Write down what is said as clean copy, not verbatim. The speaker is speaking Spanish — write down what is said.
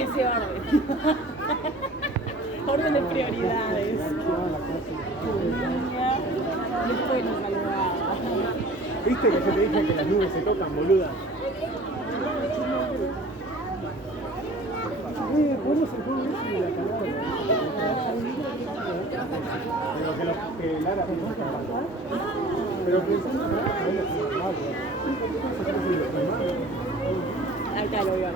Ese orden. Orden de prioridades. Después nos saludaba. ¿Viste que yo te dije que las nubes se tocan, boluda? ¿Cómo se pone eso de la calor? Pero que Lara no está. Pero pensando en Lara, no es normal. Ahí está, lo veo.